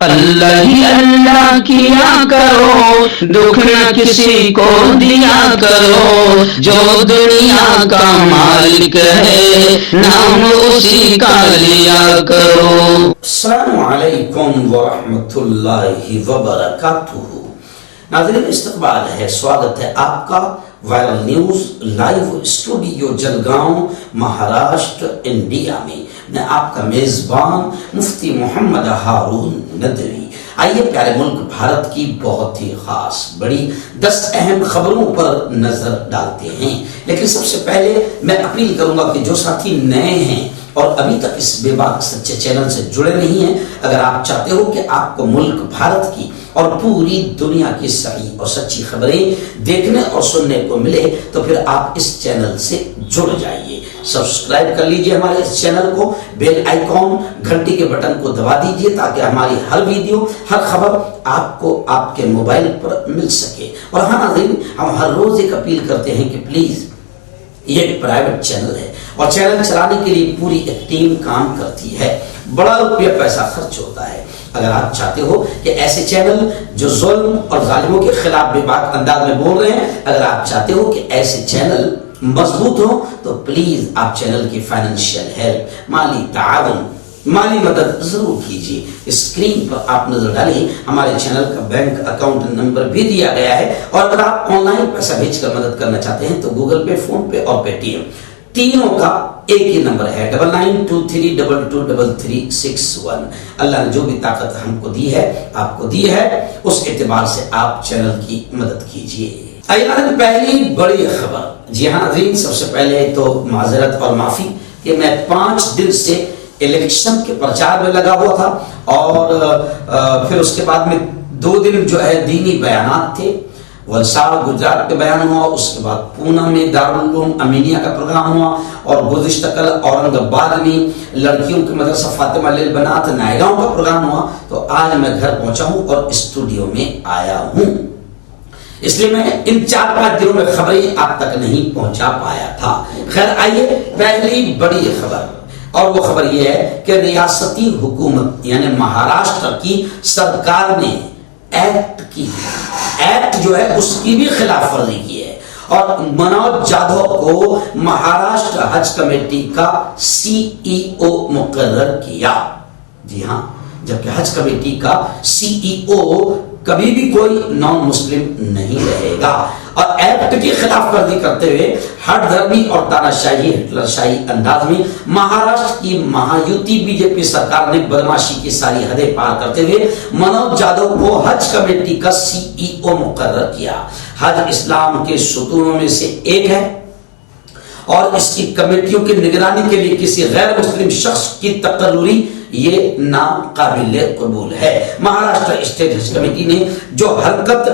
اللہ ہی اللہ کیا کرو، دکھ نہ کسی کو دیا کرو، جو دنیا کا مالک ہے نام اسی کا لیا کرو۔ السلام علیکم ورحمۃ اللہ وبرکاتہ۔ ناظرین، استقبال ہے، سواگت ہے آپ کا viral news live studio Jalgaon, Maharashtra, India میں۔ میں آپ کا میزبان مفتی محمد ہارون ندوی۔ آئیے پیارے ملک بھارت کی بہت ہی خاص بڑی 10 اہم خبروں پر نظر ڈالتے ہیں، لیکن سب سے پہلے میں اپیل کروں گا کہ جو ساتھی نئے ہیں اور ابھی تک اس بے باک سچے چینل سے جڑے نہیں ہیں، اگر آپ چاہتے ہو کہ آپ کو ملک بھارت کی اور پوری دنیا کی صحیح اور سچی خبریں دیکھنے اور سننے کو ملے تو پھر آپ اس چینل سے جڑ جائیے۔ سبسکرائب کر لیجئے ہمارے اس چینل کو، بیل آئیکن گھنٹی کے بٹن کو دبا دیجئے تاکہ ہماری ہر ویڈیو، ہر خبر آپ کو آپ کے موبائل پر مل سکے۔ اور ہاں ناظرین، ہم ہر روز ایک اپیل کرتے ہیں کہ پلیز، یہ ایک پرائیویٹ چینل ہے اور چینل چلانے کے لیے پوری ایک ٹیم کام کرتی ہے، بڑا روپیہ پیسہ خرچ ہوتا ہے۔ اگر آپ چاہتے ہو کہ ایسے چینل جو ظلم اور ظالموں کے خلاف بے باک انداز میں بول رہے ہیں، اگر آپ چاہتے ہو کہ ایسے چینل مضبوط ہوں تو پلیز آپ چینل کی فائنینشیل ہیلپ، مالی تعاون، مالی مدد ضرور کیجیے۔ اسکرین پر آپ نظر ڈالیے، ہمارے چینل کا بینک اکاؤنٹ نمبر بھی دیا گیا ہے، اور اگر آپ آن لائن پیسہ بھیج کر مدد کرنا چاہتے ہیں تو گوگل پے، فون پے اور پے ٹی ایم تینوں کا ایک ہی نمبر ہے، 9923223361۔ اللہ نے جو بھی طاقت ہم کو دی ہے، آپ کو دی ہے، اس اعتبار سے آپ چینل کی مدد کیجیے۔ پہلی بڑی خبر، جی ہاں ناظرین، سب سے پہلے تو معذرت اور معافی کہ میں 5 دن سے الیکشن کے پرچار میں لگا ہوا تھا، اور پھر اس کے بعد میں 2 دن جو ہے دینی بیانات تھے۔ ولساڑ گجرات میں بیان ہوا، اس کے بعد پونا میں دارالعلوم امینیہ کا پروگرام ہوا، اور گزشتہ کل اورنگ آباد میں لڑکیوں کے مدرسہ فاطمہ للبنات نائیگاؤں کا پروگرام ہوا۔ تو آج میں گھر پہنچا ہوں اور اسٹوڈیو میں آیا ہوں، اس لیے میں ان 4-5 دنوں میں خبریں آپ تک نہیں پہنچا پایا تھا۔ خیر، آئیے پہلی بڑی خبر، اور وہ خبر یہ ہے کہ ریاستی حکومت یعنی مہاراشٹر کی سرکار نے ایکٹ جو ہے اس کی بھی خلاف ورزی کی ہے، اور منوج جادھو کو مہاراشٹر حج کمیٹی کا CEO مقرر کیا۔ جی ہاں، جبکہ حج کمیٹی کا CEO کبھی بھی کوئی نان مسلم نہیں رہے گا، اور ایکٹ کی خلاف ورزی کرتے ہوئے ہر دھرمی اور تاناشاہی ہٹلر شاہی انداز میں مہاراشٹر کی مہایوتی BJP سرکار نے بدماشی کی ساری حدیں پار کرتے ہوئے منوج جادھو کو حج کمیٹی کا CEO مقرر کیا۔ حج اسلام کے ستونوں میں سے ایک ہے، اور اس کی کمیٹیوں کی نگرانی کے لیے کسی غیر مسلم شخص کی تقرری یہ ناقابل قبول ہے۔ مہاراشٹر اسٹیٹ حج کمیٹی نے جو حرکت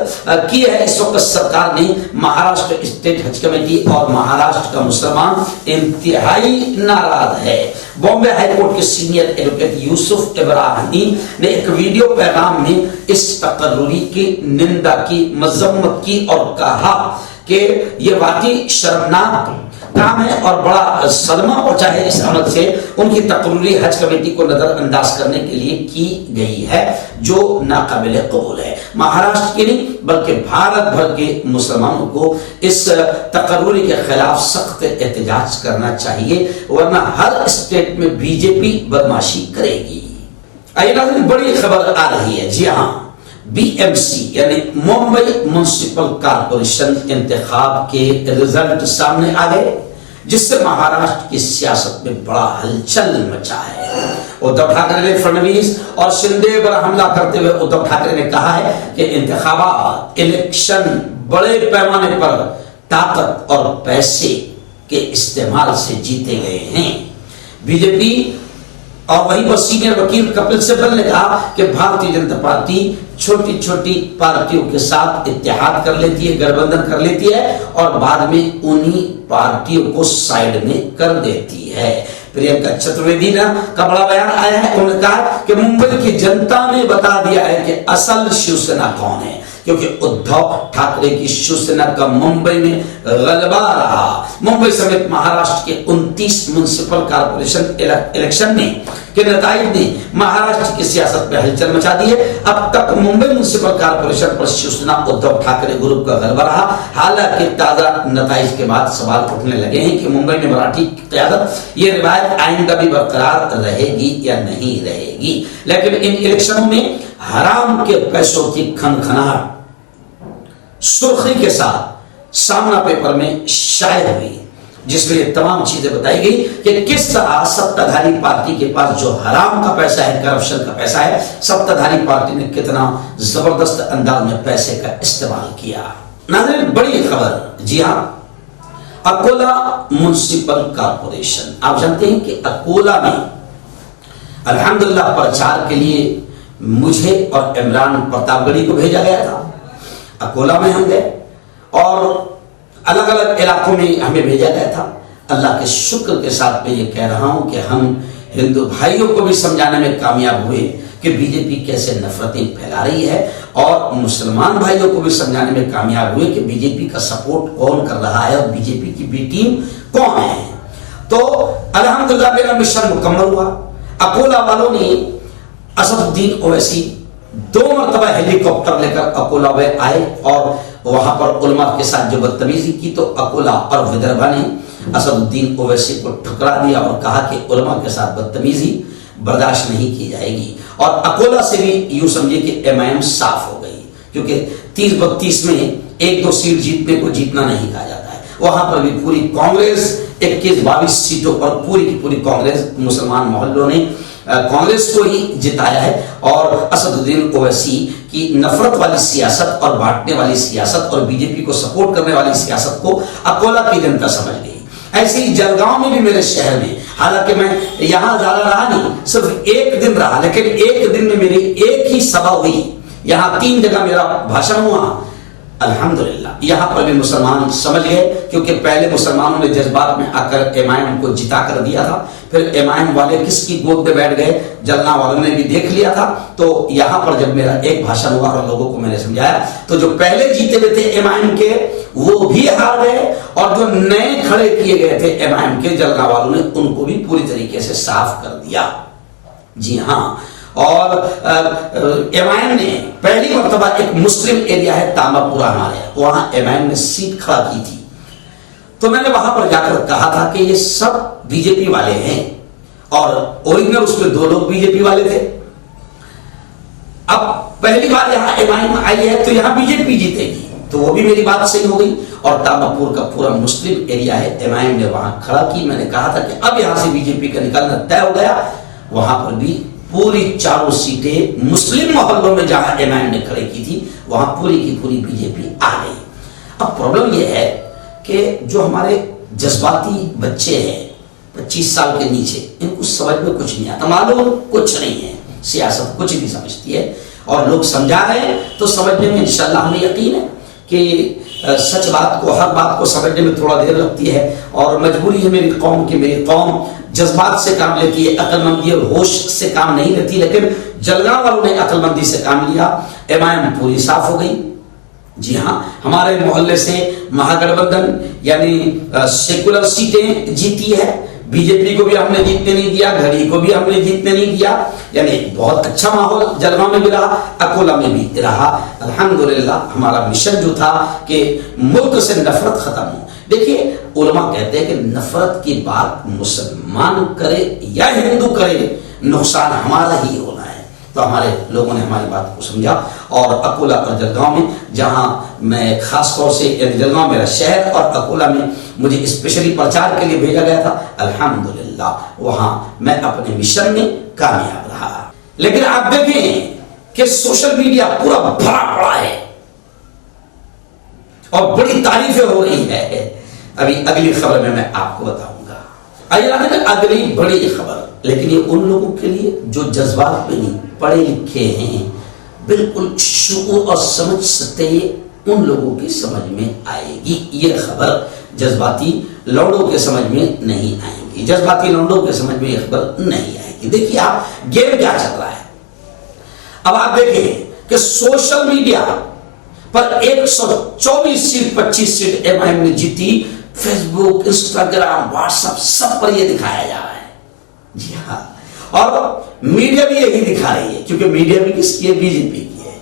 کی ہے، اس وقت سرکار نے مہاراشٹر اسٹیٹ حج کمیٹی اور مہاراشٹر کا مسلمان انتہائی ناراض ہے۔ بامبے ہائی کورٹ کے سینئر ایڈوکیٹ یوسف ابراہیمی نے ایک ویڈیو پیغام میں اس تقرری کی نندا کی، مذمت کی، اور کہا کہ یہ واقعی شرمناک کام ہے اور بڑا صدمہ پہنچا ہے اس عمل سے۔ ان کی تقرری حج کمیٹی کو نظر انداز کرنے کے لیے کی گئی ہے، جو ناقابل قبول ہے۔ مہاراشٹر کے نہیں بلکہ بھارت بھر کے مسلمانوں کو اس تقرری کے خلاف سخت احتجاج کرنا چاہیے، ورنہ ہر اسٹیٹ میں BJP بدماشی کرے گی۔ بڑی خبر آ رہی ہے، جی ہاں، BMC یعنی ممبئی میونسپل کارپوریشن انتخاب کے رزلٹ سامنے آ گئے، جس سے مہاراشٹر کی سیاست میں بڑا ہلچل مچا ہے۔ ادھو ٹھاکرے نے فڈنویس اور شندے پر حملہ کرتے ہوئے ادھو ٹھاکرے نے کہا ہے کہ انتخابات، الیکشن بڑے پیمانے پر طاقت اور پیسے کے استعمال سے جیتے گئے ہیں۔ BJP اور وہیں پر سینئر وکیل کپل سبل نے کہا کہ بھارتی جنتا پارٹی چھوٹی چھوٹی پارٹیوں کے ساتھ اتحاد کر لیتی ہے، گٹھبندھن کر لیتی ہے، اور بعد میں انہی پارٹیوں کو سائیڈ میں کر دیتی ہے۔ پرینکا چترویدی کا بڑا بیان آیا ہے، انہوں نے کہا کہ ممبئی کی جنتا نے بتا دیا ہے کہ اصل شیو سینا کون ہے، کیونکہ ادھو ٹھاکرے کی شیو سینا کا ممبئی میں غلبہ رہا۔ ممبئی سمیت مہاراشٹر کے 29 میونسپل کارپوریشن الیکشن میں کے نتائج نے مہاراشٹر کی سیاست میں ہلچل مچا دی ہے۔ اب تک ممبئی میونسپل کارپوریشن پر شیو سینا ادھو ٹھاکرے گروپ کا غلبہ رہا، حالانکہ تازہ نتائج کے بعد سوال اٹھنے لگے ہیں کہ ممبئی میں مراٹھی قیادت یہ روایت آئندہ بھی برقرار رہے گی یا نہیں رہے گی۔ لیکن ان الیکشنوں میں حرام کے پیسوں کی کھنکھناہٹ سرخی کے ساتھ سامنا پیپر میں شائع ہوئی، جس میں یہ تمام چیزیں بتائی گئی کہ کس طرح سپتادھاری پارٹی کے پاس جو حرام کا پیسہ ہے، کرپشن کا پیسہ ہے، سپتادھاری پارٹی نے کتنا زبردست انداز میں پیسے کا استعمال کیا۔ ناظرین، بڑی خبر، جی ہاں، اکولا میونسپل کارپوریشن، آپ جانتے ہیں کہ اکولا میں الحمدللہ پرچار کے لیے مجھے اور عمران پرتاپ گڑھی کو بھیجا گیا تھا۔ اکولا میں ہم گئے اور الگ الگ علاقوں میں ہمیں بھیجا گیا تھا۔ اللہ کے شکر کے ساتھ میں یہ کہہ رہا ہوں کہ ہم ہندو بھائیوں کو بھی سمجھانے میں کامیاب ہوئے کہ بی جے پی کیسے نفرتیں پھیلا رہی ہے، اور مسلمان بھائیوں کو بھی سمجھانے میں کامیاب ہوئے کہ بی جے پی کا سپورٹ کون کر رہا ہے اور بی جے پی کی بی ٹیم کون ہے۔ تو الحمدللہ میرا مشن مکمل ہوا۔ اکولا والوں نے اسد الدین اویسی 2 مرتبہ ہیلی کاپٹر لے کر اکولا میں آئے اور وہاں پر علماء کے ساتھ جو بدتمیزی کی، تو اکولا اور ودربھا نے اسد الدین اویسی کو ٹھکرا دیا اور کہا کہ علماء کے ساتھ بدتمیزی برداشت نہیں کی جائے گی، اور اکولا سے بھی یوں سمجھے کہ ایم آئی ایم صاف ہو گئی، کیونکہ 30-32 میں 1-2 سیٹ جیتنے کو جیتنا نہیں کہا جاتا ہے۔ وہاں پر بھی پوری کانگریس 21-22 سیٹوں پر پوری کی پوری کانگریس، مسلمان محلوں نے کانگریس کو ہی جتایا ہے، اور اسد الدین اویسی کی نفرت والی سیاست اور بانٹنے والی سیاست اور بی جے پی کو سپورٹ کرنے والی سیاست کو اکولا کی جنتا سمجھ گئی۔ ایسے ہی جلگاؤں میں بھی میرے شہر میں، حالانکہ میں یہاں زیادہ رہا نہیں، صرف 1 دن رہا، لیکن 1 دن میں میری ایک ہی سبھا ہوئی، یہاں 3 جگہ میرا بھاشن ہوا۔ الحمدللہ یہاں پر بھی مسلمان سمجھ گئے، کیونکہ پہلے مسلمانوں نے جذبات میں آ کر ایم آئی ایم کو جتا کر دیا تھا، پھر ایم آئی ایم والے کس کی گود میں بیٹھ گئے، جلنا والوں نے بھی دیکھ لیا تھا۔ تو یہاں پر جب میرا ایک بھاشن ہوا اور لوگوں کو میں نے سمجھایا، تو جو پہلے جیتے ہوئے تھے ایم آئی ایم کے وہ بھی ہار گئے، اور جو نئے کھڑے کیے گئے تھے ایم آئی ایم کے جلنا والوں نے ان کو بھی پوری طریقے سے صاف کر دیا۔ جی ہاں، اور ایم آئی ایم نے پہلی مرتبہ ایک مسلم ایریا ہے تاماپورہ ہمارے، وہاں ایم آئی ایم نے سیٹ کھڑا کی تھی، تو میں نے وہاں پر جا کر کہا تھا کہ یہ سب بی جے پی والے ہیں، اور اوریجنل اس میں 2 لوگ بی جے پی والے تھے۔ اب پہلی بار یہاں ایم آئی ایم آئی ہے تو یہاں بی جے پی جیتے گی، تو وہ بھی میری بات صحیح ہو گئی، اور تاماپور کا پورا مسلم ایریا ہے، ایم آئی ایم نے وہاں کھڑا کی۔ میں نے کہا تھا کہ اب یہاں سے بی جے پی کا نکلنا طے ہو گیا، وہاں پر بھی پوری 4 سیٹیں مسلم محلوں میں جہاں ایم آئی ایم نے کھڑے کی تھی وہاں پوری کی پوری بی جے پی آ گئی۔ اب پرابلم یہ ہے کہ جو ہمارے جذباتی بچے ہیں 25 سال کے نیچے، ان کو سمجھ میں کچھ نہیں آتا، معلوم کچھ نہیں ہے، سیاست کچھ نہیں سمجھتی ہے، اور لوگ سمجھا رہے ہیں تو سمجھنے میں انشاءاللہ ہمیں یقین ہے کہ سچ بات کو، ہر بات کو سمجھنے میں تھوڑا دیر لگتی ہے، اور مجبوری ہے میری قوم کی، میری قوم جذبات سے کام لیتی ہے، عقل مندی اور ہوش سے کام نہیں لیتی، لیکن جلگاؤں والوں نے عقل مندی سے کام لیا، ایم آئی ایم پوری صاف ہو گئی۔ جی ہاں، ہمارے محلے سے مہا گٹھ بندھن یعنی سیکولر سیٹیں جیتی ہے، بی جے پی کو بھی ہم نے جیتنے نہیں دیا، گھڑی کو بھی ہم نے جیتنے نہیں دیا، یعنی بہت اچھا ماحول جلگاؤں میں بھی رہا، اکولا میں بھی رہا۔ الحمدللہ ہمارا مشن جو تھا کہ ملک سے نفرت ختم ہو۔ دیکھیے، علماء کہتے ہیں کہ نفرت کی بات مسلمان کرے یا ہندو کرے، نقصان ہمارا ہی ہونا ہے۔ تو ہمارے لوگوں نے ہماری بات کو سمجھا، اور اکولا اور جلگاؤں میں، جہاں میں خاص طور سے یعنی جلگاؤں میرا شہر اور اکولا میں مجھے اسپیشلی پرچار کے لیے بھیجا گیا تھا، الحمدللہ وہاں میں اپنے مشن میں کامیاب رہا۔ لیکن آپ دیکھیں کہ سوشل میڈیا پورا بھرا پڑا ہے اور بڑی تعریفیں ہو رہی ہے۔ ابھی اگلی خبر میں آپ کو بتاؤں گا۔ آئیے اگلی بڑی خبر، لیکن یہ ان لوگوں کے لیے جو جذبات پہ نہیں پڑھے لکھے ہیں، بالکل شعور اور سمجھ سکتے ہیں، ان لوگوں کی سمجھ میں آئے گی یہ خبر، جذباتی لوڈوں کے سمجھ میں نہیں آئے گی، جذباتی لوڈوں کے سمجھ میں یہ خبر نہیں آئے گی۔ دیکھیے آپ، گیم کیا چل رہا ہے۔ اب آپ دیکھیں کہ سوشل میڈیا پر 124 seat 25 seat M I M نے جیتی، Facebook, Instagram, WhatsApp سب پر یہ دکھایا جا رہا ہے۔ جی ہاں، اور میڈیا بھی یہی دکھا رہی ہے، کیونکہ میڈیا بھی کس کی ہے؟ بی جے پی کی ہے،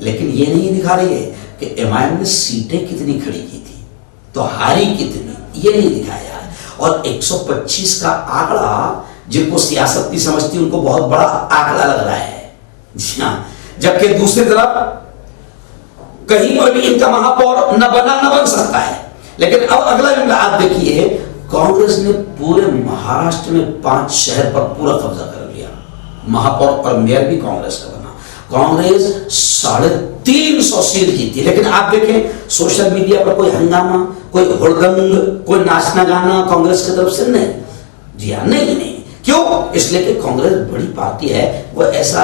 لیکن یہ نہیں دکھا رہی ہے کہ ایم آئی ایم نے سیٹیں کتنی کھڑی کی تھی تو ہاری کتنی، یہ نہیں دکھایا ہے۔ اور 125 کا آنکڑا جن کو سیاست کی سمجھتی ان کو بہت بڑا آنکڑا لگ رہا ہے، جی ہاں، جبکہ دوسری طرف کہیں پر بھی ان کا مہاپور نہ بن سکتا ہے۔ لیکن اب اگلا جملہ آپ دیکھیے، کانگریس نے پورے مہاراشٹر میں 5 شہر پر پورا قبضہ کر لیا، مہاپور اور میئر بھی کانگریس کا بنا۔ کانگریس 350 سیٹ جیتی، لیکن آپ دیکھیں سوشل میڈیا پر کوئی ہنگامہ، کوئی ہڑدنگ، کوئی ناچنا گانا کانگریس کی طرف سے نہیں، جی ہاں، نہیں۔ کیوں؟ اس لیے کہ کانگریس بڑی پارٹی ہے، وہ ایسا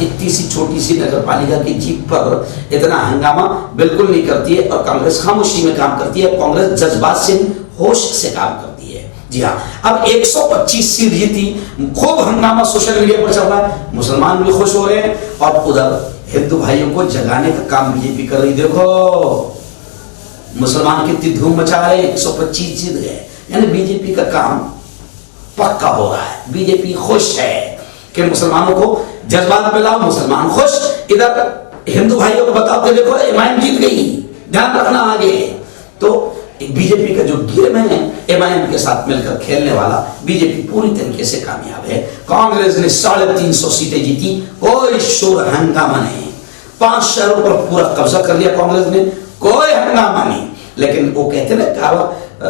اتنی سی چھوٹی سی نگر پالیکا کی جیت پر اتنا ہنگامہ بالکل نہیں کرتی ہے، اور کانگریس خاموشی میں کام کرتی ہے، کانگریس جذبات سے ہوش سے کام کرتی ہے، جی ہاں۔ اب 125 سیٹ جیتی، خوب ہنگامہ سوشل میڈیا پر چل رہا ہے، مسلمان بھی خوش ہو رہے ہیں، اور ادھر ہندو بھائیوں کو جگانے کا کام بی جے پی کر رہی، دیکھو مسلمان کتنی دھوم مچا رہے ہیں، 125 جیت گئے، یعنی بی جے پی کا کام پکا ہو رہا ہے۔ بی جے پی خوش ہے کہ مسلمانوں کو جذبات میں لاؤ، مسلمان خوش، ادھر ہندو بھائیوں کو بتاؤ کہ دیکھو ایم آئی ایم جیت گئی، دھیان رکھنا آگے۔ تو بی جے پی کا جو گیم ہے ایم آئی ایم کے ساتھ مل کر کھیلنے والا، بی جے پی پوری طریقے سے کامیاب ہے۔ کانگریس نے 350 سیٹیں جیتی، کوئی شور ہنگامہ نہیں، 5 شہروں پر پورا قبضہ کر لیا کانگریس نے، کوئی ہنگامہ نہیں۔ لیکن وہ کہتے ہیں نا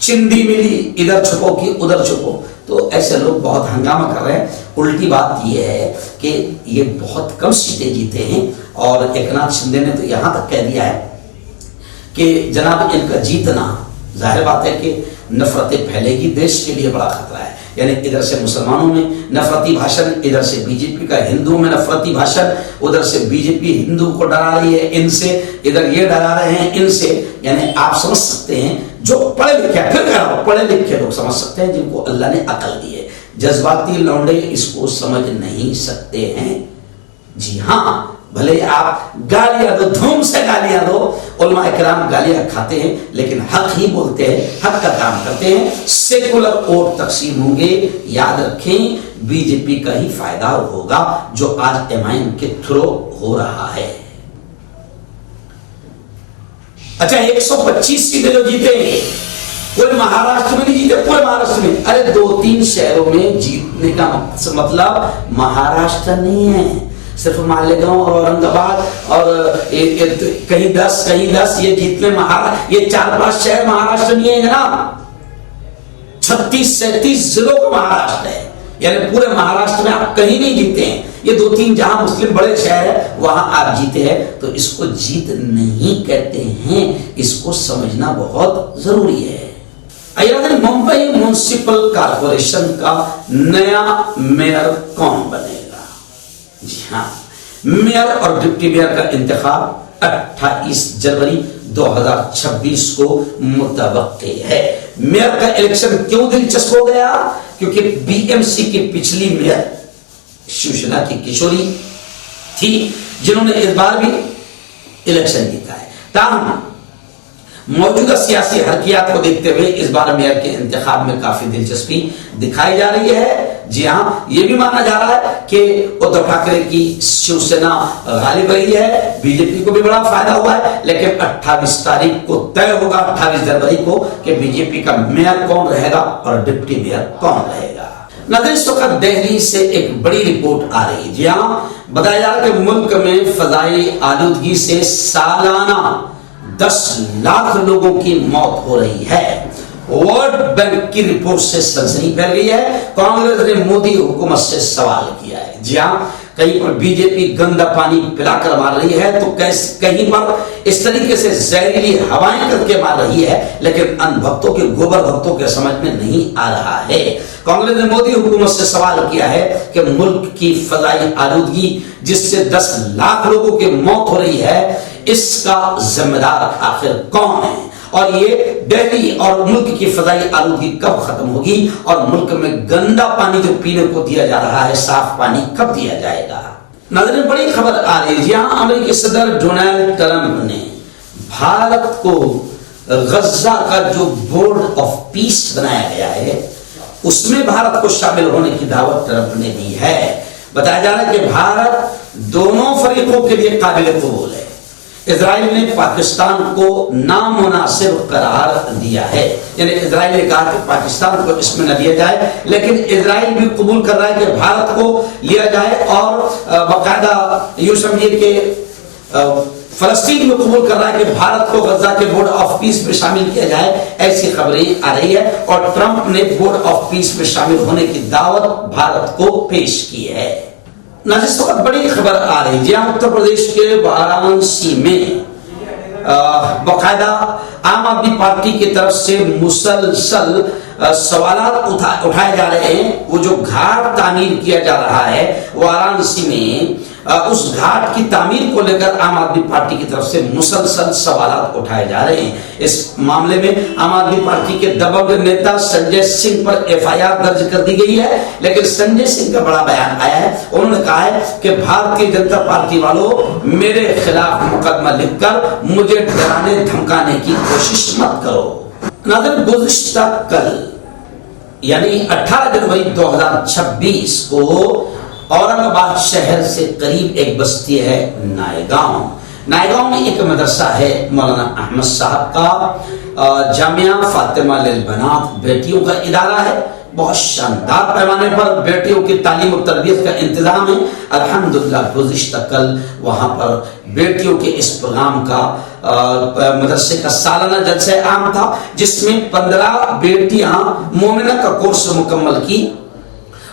چندی ملی ادھر چھپو کی ادھر چھپو، تو ایسے لوگ بہت ہنگامہ کر رہے ہیں۔ الٹی بات یہ ہے کہ یہ بہت کم سیٹیں جیتے ہیں، اور ایک ناتھ شندے نے تو یہاں تک کہہ دیا ہے کہ جناب ان کا جیتنا، ظاہر بات ہے کہ نفرتیں پھیلے گی، دیش کے لیے بڑا خطرہ ہے، یعنی ادھر سے مسلمانوں میں نفرتی بھاشن، ادھر سے بی جے پی کا ہندوؤں میں نفرتی بھاشن، ادھر سے بی جے پی ہندو کو ڈرا رہی ہے ان سے، ادھر یہ ڈرا رہے ہیں ان سے، یعنی آپ سمجھ سکتے ہیں جو پڑھے لکھے، پھر کہہ رہا ہوں پڑھے لکھے لوگ سمجھ سکتے ہیں، جن کو اللہ نے عقل دی ہے، جذباتی لونڈے اس کو سمجھ نہیں سکتے ہیں۔ جی ہاں، بھلے آپ گالیاں دو، دھوم سے گالیاں دو، علماء کرام گالیاں کھاتے ہیں لیکن حق ہی بولتے ہیں، حق کا کام کرتے ہیں، سیکولر ووٹ تقسیم ہوں گے، یاد رکھیں بی جے پی کا ہی فائدہ ہوگا جو آج ایم آئی ایم کے تھرو ہو رہا ہے۔ اچھا 125 سیٹیں جو جیتے ہیں، کوئی مہاراشٹر میں نہیں جیتے، پورے مہاراشٹر میں، ارے 2-3 شہروں میں جیتنے کا مطلب مہاراشٹر نہیں ہے، صرف مالیگاؤں اور اورنگ آباد اور کہیں 10 یہ جیتنے یہ 4-5 شہر مہاراشٹر نہیں ہے جناب، 36-37 ضلعوں کا مہاراشٹر ہے، یعنی پورے مہاراشٹر میں آپ کہیں نہیں جیتے ہیں، یہ 2-3 جہاں مسلم بڑے شہر ہیں وہاں آپ جیتے ہیں، تو اس کو جیت نہیں کہتے ہیں، اس کو سمجھنا بہت ضروری ہے۔ ممبئی میونسپل کارپوریشن کا نیا میئر کون بنے گا؟ جی ہاں، میئر اور ڈپٹی میئر کا انتخاب 28 جنوری 2026 کو متوقع ہے۔ میئر کا الیکشن کیوں دلچسپ ہو گیا؟ کیونکہ بی ایم سی کی پچھلی میئر شیوسینا کی کشوری تھی، جنہوں نے اس بار بھی الیکشن جیتا ہے، تاہم موجودہ سیاسی حرکیات کو دیکھتے ہوئے اس بار میئر کے انتخاب میں کافی دلچسپی دکھائی جا رہی ہے۔ جی ہاں، یہ بھی مانا جا رہا ہے کہ ادھو ٹھاکرے کی شیوسینا غالب رہی ہے، بی جے پی کو بھی بڑا فائدہ ہوا ہے، لیکن 28 تاریخ کو طے ہوگا، 28 جنوری کو، کہ بی جے پی کا میئر کون رہے گا اور ڈپٹی میئر کون رہے گا۔ ناظرین، اس وقت دہلی سے ایک بڑی رپورٹ آ رہی ہے۔ جی ہاں، بتایا جا رہا ہے کہ ملک میں فضائی آلودگی سے سالانہ 10 لاکھ لوگوں کی موت ہو رہی ہے۔ ورلڈ بینک کی رپورٹ سے سنسنی پھیل گئی ہے، کانگریس نے مودی حکومت سے سوال کیا ہے۔ جی ہاں، کہیں پر بی جے پی گندا پانی پلا کر مار رہی ہے، تو کہیں پر اس طریقے سے زہریلی ہوائیں کر کے مار رہی ہے، لیکن ان بھکتوں کے گوبر بھکتوں کے سمجھ میں نہیں آ رہا ہے۔ کانگریس نے مودی حکومت سے سوال کیا ہے کہ ملک کی فضائی آلودگی جس سے 10 لاکھ لوگوں کی موت ہو رہی ہے، اس کا ذمہ دار آخر کون ہے، اور یہ دہلی اور ملک کی فضائی آلودگی کب ختم ہوگی، اور ملک میں گندا پانی جو پینے کو دیا جا رہا ہے، صاف پانی کب دیا جائے گا۔ ناظرین، بڑی خبر آ رہی ہے۔ یہاں امریکی صدر ڈونلڈ ٹرمپ نے بھارت کو غزہ کا جو بورڈ آف پیس بنایا گیا ہے اس میں بھارت کو شامل ہونے کی دعوت ٹرمپ نے دی ہے۔ بتایا جا رہا ہے کہ بھارت دونوں فریقوں کے لیے قابل قبول ہے۔ اسرائیل نے پاکستان کو نامناسب قرار دیا ہے، یعنی اسرائیل نے کہا کہ پاکستان کو اس میں نہ لیا جائے، لیکن اسرائیل بھی قبول کر رہا ہے کہ بھارت کو لیا جائے، اور باقاعدہ یوں سمجھیے کہ فلسطین میں قبول کر رہا ہے کہ بھارت کو غزہ کے بورڈ آف پیس میں شامل کیا جائے، ایسی خبریں آ رہی ہے، اور ٹرمپ نے بورڈ آف پیس میں شامل ہونے کی دعوت بھارت کو پیش کی ہے۔ اس وقت بڑی خبر آ رہی ہے جہاں اتر پردیش کے وارانسی میں باقاعدہ عام آدمی پارٹی کی طرف سے مسلسل سوالات اٹھائے جا رہے ہیں۔ وہ جو گھاٹ تعمیر کیا جا رہا ہے وارانسی میں، اس گھاٹ کی تعمیر کو لے کر عام آدمی پارٹی کی طرف سے مسلسل سوالات اٹھائے جا رہے ہیں۔ اس معاملے میں عام آدمی پارٹی کے دبنگ نیتا سنجے سنگھ پر FIR درج کر دی گئی ہے، لیکن سنجے سنگھ کا بڑا بیان آیا ہے۔ انہوں نے کہا ہے کہ بھارتیہ جنتا پارٹی والوں میرے خلاف مقدمہ لکھ کر مجھے ڈرانے دھمکانے کی کوشش مت کرو۔ ناظرین، گزشتہ کل یعنی 18 جنوری 2026 کو اورنگ آباد شہر سے قریب ایک بستی ہے نائیگاؤں میں ایک مدرسہ ہے مولانا احمد صاحب کا، جامعہ فاطمہ للبنات بیٹیوں کا ادارہ ہے۔ بہت شاندار پیمانے پر بیٹیوں کی تعلیم و تربیت کا انتظام ہے۔ الحمدللہ گزشتہ کل وہاں پر بیٹیوں کے اس پروگرام کا مدرسے کا سالانہ جلسہ عام تھا، جس میں 15 بیٹیاں مومنہ کا کورس مکمل کی،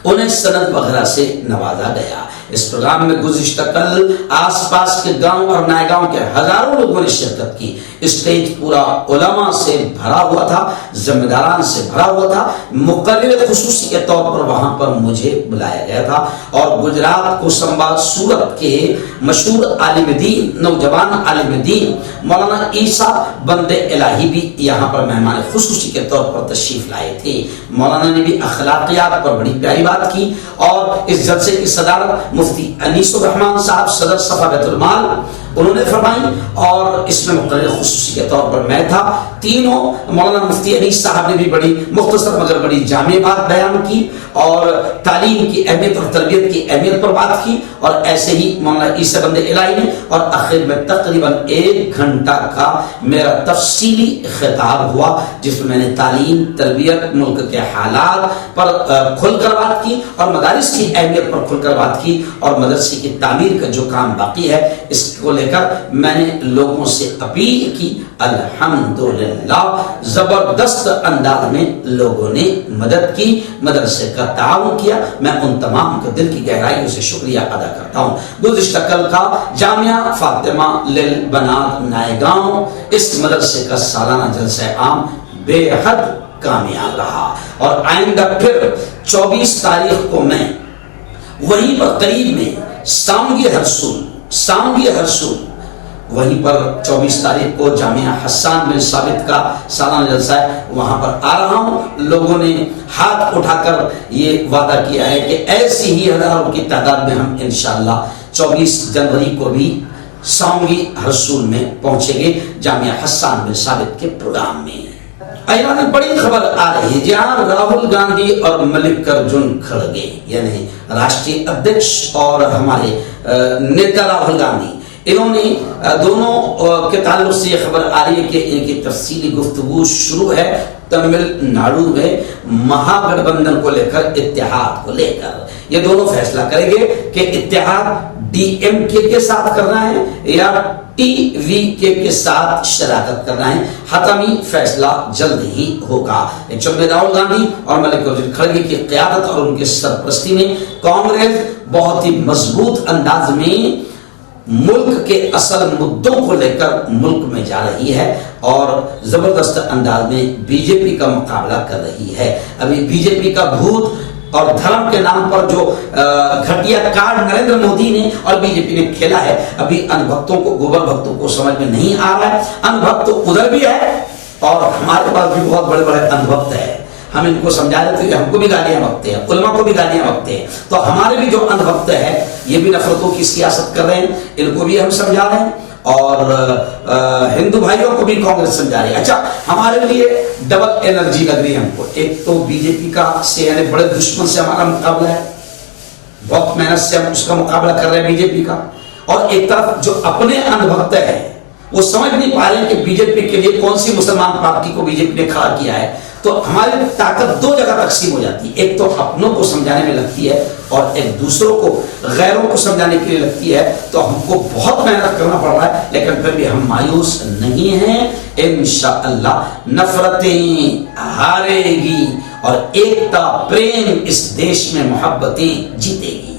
انہیں سند وغیرہ سے نوازا گیا۔ اس پروگرام میں گزشتہ کل آس پاس کے گاؤں اور نائیگاؤں کے ہزاروں لوگوں نے شرکت کی۔ اسٹیج پورا علماء سے بھرا ہوا تھا، ذمہ داران سے بھرا ہوا تھا۔ مقرر خصوصی کے طور پر وہاں پر مجھے بلایا گیا تھا، اور گجرات کو سمباد سورت کے مشہور عالم دین، نوجوان عالم دین مولانا عیسیٰ بند الہی بھی یہاں پر مہمان خصوصی کے طور پر تشریف لائے تھے۔ مولانا نے بھی اخلاقیات پر بڑی پیاری بات کی، اور اس جلسے کی صدارت مفتی انیس الرحمن صاحب صدر صفا بیت المال انہوں نے فرمائی، اور اس میں مقرر خصوصی کے طور پر میں تھا۔ تینوں مولانا مفتی انیس صاحب نے بھی بڑی مختصر مگر بڑی جامع بات بیان کی، اور تعلیم کی اہمیت اور تربیت کی اہمیت پر بات کی، اور ایسے ہی مولانا عیسیٰ بند الہی نے، اور آخر میں تقریباً 1 گھنٹہ کا میرا تفصیلی خطاب ہوا، جس میں میں نے تعلیم، تربیت، ملک کے حالات پر کھل کر بات کی، اور مدارس کی اہمیت پر کھل کر بات کی، اور مدرسے کی تعمیر کا جو کام باقی ہے اس کو لے کر میں نے لوگوں سے اپیل کی۔ الحمدللہ زبردست انداز میں لوگوں نے مدد کی، مدرسے کا تعاون کیا۔ میں ان تمام کو دل کی گہرائیوں سے شکریہ ادا کرتا ہوں۔ گزشتہ کل کا جامعہ فاطمہ للبنات نائیگاؤں، اس مدرسے کا سالانہ جلسہ عام بے حد کامیاب رہا، اور آئندہ پھر 24 تاریخ کو میں وہیں پر قریب میں سامگی ہرسول وہیں پر 24 تاریخ کو جامعہ حسان بن ثابت کا سالانہ جلسہ ہے، وہاں پر آ رہا ہوں۔ لوگوں نے ہاتھ اٹھا کر یہ وعدہ کیا ہے کہ ایسی ہی ہزاروں کی تعداد میں ہم انشاءاللہ 24 جنوری کو بھی سامگی ہرسول میں پہنچیں گے، جامعہ حسان بن ثابت کے پروگرام میں۔ ایران بڑی خبر آ رہی ہے جہاں راہل گاندھی اور ملکارجن کھڑگے یعنی راشٹریہ ادھیکش اور ہمارے نیتا راہل گاندھی، انہوں نے دونوں کے تعلق سے یہ خبر آ رہی ہے کہ ان کی تفصیلی گفتگو شروع ہے تمل ناڈو میں مہا گٹھ بندھن کو لے کر، اتحاد کو لے کر۔ یہ دونوں فیصلہ کریں گے کہ اتحاد DMK کے ساتھ کرنا ہے یا TVK کے ساتھ شراکت کرنا ہے۔ حتمی فیصلہ جلد ہی ہوگا۔ چودھری راہل گاندھی اور ملکارجن کھڑگے کی قیادت اور ان کی سرپرستی میں کانگریس بہت ہی مضبوط انداز میں ملک کے اصل مدوں کو لے کر ملک میں جا رہی ہے، اور زبردست انداز میں BJP کا مقابلہ کر رہی ہے۔ ابھی BJP کا بھوت اور دھرم کے نام پر جو گھٹیا کارڈ نریندر مودی نے اور BJP نے کھیلا ہے، ابھی ان بھکتوں کو، گوبر بھکتوں کو سمجھ میں نہیں آ رہا ہے۔ ان بھکت تو ادھر بھی ہے، اور ہمارے پاس بھی بہت بڑے بڑے ان بھکت ہیں۔ ہم ان کو سمجھا رہے تھے کہ ہم کو بھی گالیاں بکتے ہیں، علماء کو بھی گالیاں بکتے ہیں، تو ہمارے بھی جو اندھ بھکت ہے یہ بھی نفرتوں کی سیاست کر رہے ہیں، ان کو بھی ہم سمجھا رہے ہیں۔ اور ہندو بھائیوں کو بھی کانگریس سمجھا رہی ہے. اچھا ہمارے لیے ڈبل انرجی لگ رہی ہے ہم کو. ایک تو بی جے پی کا سے یعنی بڑے دشمن سے ہمارا مقابلہ ہے, بہت محنت سے ہم اس کا مقابلہ کر رہے ہیں بی جے پی کا, اور ایک طرف جو اپنے اندھ بھکت ہیں وہ سمجھ نہیں پا رہے ہیں کہ بی جے پی کے لیے کون سی مسلمان پارٹی کو بی جے پی نے کھڑا کیا ہے. تو ہماری طاقت دو جگہ تقسیم ہو جاتی ہے, ایک تو اپنوں کو سمجھانے میں لگتی ہے اور ایک دوسروں کو غیروں کو سمجھانے کے لیے لگتی ہے. تو ہم کو بہت محنت کرنا پڑ رہا ہے, لیکن پھر بھی ہم مایوس نہیں ہیں. انشاءاللہ نفرتیں ہارے گی اور ایکتا پریم اس دیش میں محبتیں جیتے گی.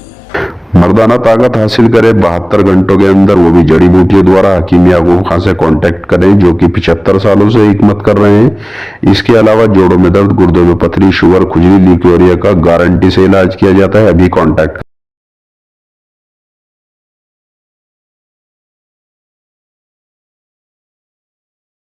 مردانہ طاقت حاصل کرے 72 گھنٹوں کے اندر, وہ بھی جڑی بوٹیوں دوارا. حکیم یعقوب خان سے کانٹیکٹ کریں جو کہ 75 سالوں سے حکمت کر رہے ہیں. اس کے علاوہ جوڑوں میں درد, گردوں میں پتھری, شوگر, کھجلی, لیکوریا کا گارنٹی سے علاج کیا جاتا ہے. ابھی کانٹیکٹ